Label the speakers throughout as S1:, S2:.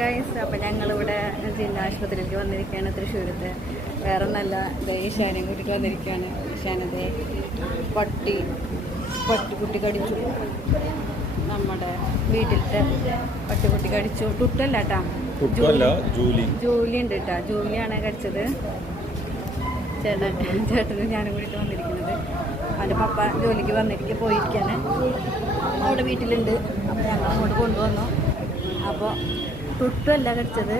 S1: Guys അപ്പോൾ ഞങ്ങളിവിടെ ജില്ലാ ആശുപത്രിയിലേക്ക് വന്നിരിക്കുകയാണ് തൃശ്ശൂരത്ത് വേറെ നല്ല ഈശാനെയും കൂട്ടിയിട്ട് വന്നിരിക്കുകയാണ്. ഈശാനത് പട്ടി പട്ടിക്കുട്ടി കടിച്ചു. നമ്മുടെ വീട്ടിലത്തെ പട്ടിക്കുട്ടി കടിച്ചു. ടുട്ടല്ല കേട്ടാ
S2: ജോലി.
S1: ജൂലി ഉണ്ട് കേട്ടോ ജൂലിയാണ് കടിച്ചത്. ചേട്ടൻ ചേട്ടനും ഞാനും കൂടിയിട്ട് വന്നിരിക്കുന്നത്. അവന്റെ പപ്പ ജോലിക്ക് വന്നിരിക്കുക പോയിരിക്കാണ്. അവിടെ വീട്ടിലുണ്ട്. അപ്പോൾ ഞങ്ങൾ അങ്ങോട്ട് കൊണ്ടുവന്നു. അപ്പോൾ തൊട്ടുമല്ല കടിച്ചത്.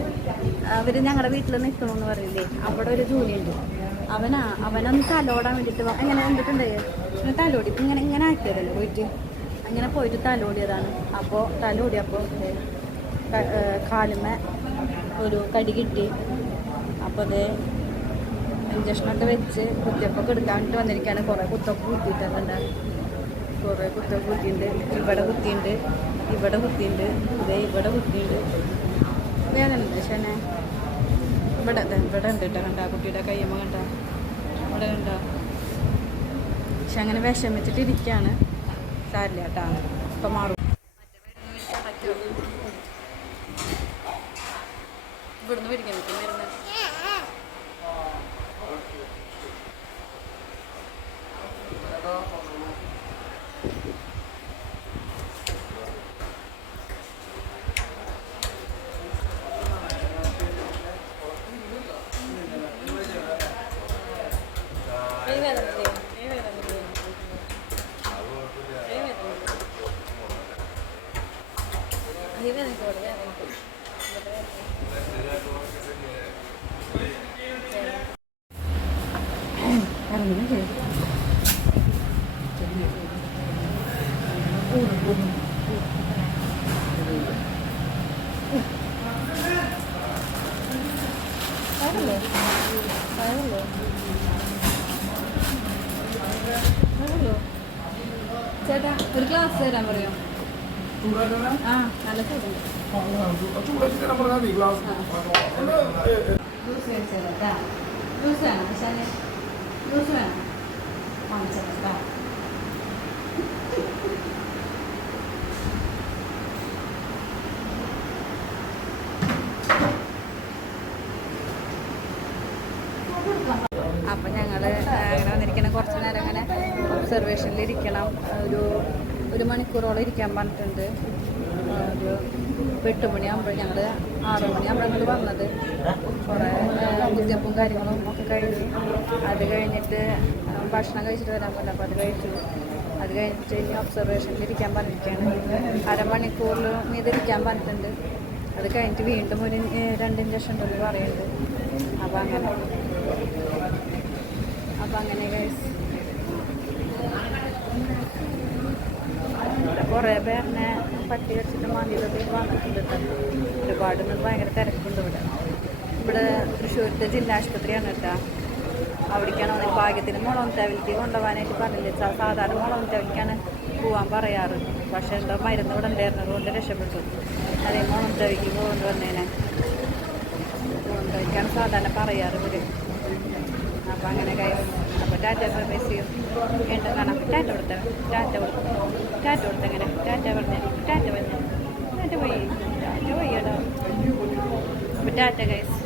S1: അവർ ഞങ്ങളുടെ വീട്ടിൽ നിൽക്കണമെന്ന് പറയില്ലേ? അവിടെ ഒരു ജോലിയുണ്ട് അവനാ അവനൊന്ന് തലോടാൻ വേണ്ടിയിട്ട് അങ്ങനെ കണ്ടിട്ടുണ്ട്? തലോടി ഇങ്ങനെ ഇങ്ങനെ ആക്കിയതല്ലേ പോയിട്ട്? അങ്ങനെ പോയിട്ട് തലോടിയതാണ്. അപ്പോൾ തലോടിയപ്പോൾ കാലുമ ഒരു കടി കിട്ടി. അപ്പോൾ അത് ഇഞ്ചക്ഷനൊക്കെ വെച്ച് കുത്തിയപ്പൊക്കെ എടുക്കാൻ വേണ്ടി വന്നിരിക്കുകയാണ് കുറേ കുത്തൊക്കെ കുത്തിയിട്ടുണ്ട് കുറേ കുത്തൊക്കെ കുത്തിയുണ്ട് ഇവിടെ കുത്തിയുണ്ട് ഇവിടെ കുത്തിയുണ്ട് ഇതേ ഇവിടെ കുത്തിയുണ്ട്. വേദനുണ്ട് പക്ഷേ ഇവിടെ ഇവിടെ ഉണ്ട് കേട്ടോ കണ്ട? കുട്ടിയുടെ കയ്യമ്മ കണ്ട? ഇവിടെ കണ്ട? പക്ഷെ അങ്ങനെ വിഷമിച്ചിട്ട് ഇരിക്കുകയാണ് സാരില്ല കേട്ടോ ഇപ്പം മാറും. ഇവിടുന്ന് പിടിക്കാൻ പറ്റും മരുന്ന് ചേട്ടാ ഒരു ഗ്ലാസ് തരാൻ പറയോ ആ നല്ല ചൂടുണ്ട് ജ്യൂസ് വേണം പക്ഷേ ജ്യൂസ് വേണം അപ്പം ഞങ്ങൾ അങ്ങനെ വന്നിരിക്കണം കുറച്ച് നേരം അങ്ങനെ ഒബ്സർവേഷനിൽ ഇരിക്കണം ഒരു ഒരു മണിക്കൂറോളം ഇരിക്കാൻ പറഞ്ഞിട്ടുണ്ട്. ഒരു എട്ട് മണിയാകുമ്പോൾ ഞങ്ങൾ ആറ് മണിയാകുമ്പോൾ ഞങ്ങൾ വന്നത്. കുറേ കുത്തിയപ്പും കാര്യങ്ങളും ഒക്കെ കഴിഞ്ഞു അത് കഴിഞ്ഞിട്ട് ഭക്ഷണം കഴിച്ചിട്ട് വരാൻ പറ്റില്ല അപ്പോൾ അത് കഴിച്ചു. അത് കഴിഞ്ഞിട്ട് ഇനി ഒബ്സർവേഷനിൽ ഇരിക്കാൻ പറഞ്ഞിരിക്കുകയാണ് അരമണിക്കൂറിൽ മീതിരിക്കാൻ പറഞ്ഞിട്ടുണ്ട്. അത് കഴിഞ്ഞിട്ട് വീണ്ടും ഒരു രണ്ട് ഇഞ്ചക്ഷൻ ഉണ്ടെന്ന് പറയുന്നുണ്ട്. അപ്പോൾ അങ്ങനെ. അപ്പം അങ്ങനെ. ഇവിടെ കുറേ പേരിനെ പട്ടി കടിച്ചിട്ട് മാന്തിയതൊക്കെ വന്നിട്ടുണ്ട് കേട്ടോ. ഒരുപാട് നിന്ന് ഭയങ്കര തിരക്കുണ്ട് ഇവിടെ. ഇവിടെ തൃശ്ശൂരത്തെ ജില്ലാ ആശുപത്രിയാണ് കേട്ടോ. അവിടേക്കാണ് വന്നത് ഭാഗ്യത്തിന് മുളകുംതവിലേക്ക് കൊണ്ടുപോകാനായിട്ട് പറഞ്ഞില്ല സാധാരണ മുളകുംതവിലേക്കാണ് പോകാൻ പറയാറ്. പക്ഷേ എന്തോ മരുന്ന് ഇവിടെ ഉണ്ടായിരുന്നത് കൊണ്ട് രക്ഷപ്പെട്ടു. അതേ മുളകുംതവിക്ക് കൊണ്ടുവന്നേനെ. മുളകുംതവിക്കാണ് സാധാരണ പറയാറ് ഇവർ അപ്പം അങ്ങനെ കൈ അപ്പോൾ ടാറ്റ ചെയ്യും. വീണ്ടും കാണാം ടാറ്റ കൊടുത്ത ടാറ്റ കൊടുത്തു ടാറ്റ കൊടുത്ത എങ്ങനെ ടാറ്റ പറഞ്ഞു ടാറ്റ പറഞ്ഞു. ടാറ്റ പോയി ടാറ്റ പോയി കേട്ടോ അപ്പോൾ ടാറ്റ ഗൈസ്